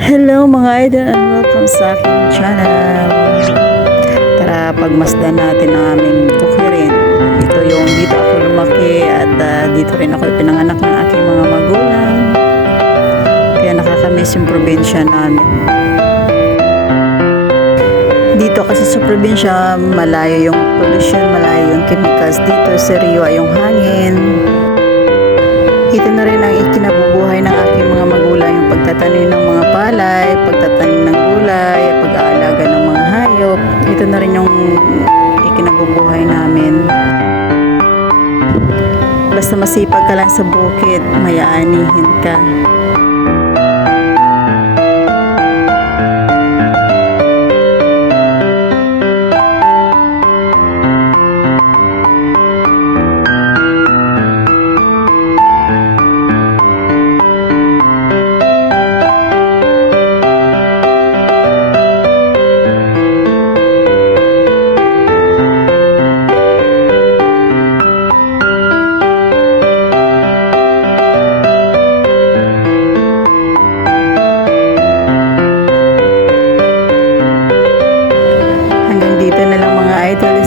Hello mga idol and welcome sa aking channel. Tara, pagmasdan natin ang aming bukirin. Ito yung dito ako lumaki at ah, dito rin ako pinanganak ng aking mga magulang. Kaya nakakamiss yung probinsya namin. Dito kasi sa probinsya, malayo yung pollution, malayo yung chemicals. Dito sariwa yung hangin. Ito na rin ang ikinabubuhay palay, pagtatanim ng gulay, pag-aalaga ng mga hayop. Ito na rin yung ikinabubuhay namin. Basta masipag ka lang sa bukid, mayaanihin ka.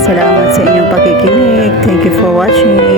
Salamat sa inyong pakikinig. Thank you for watching.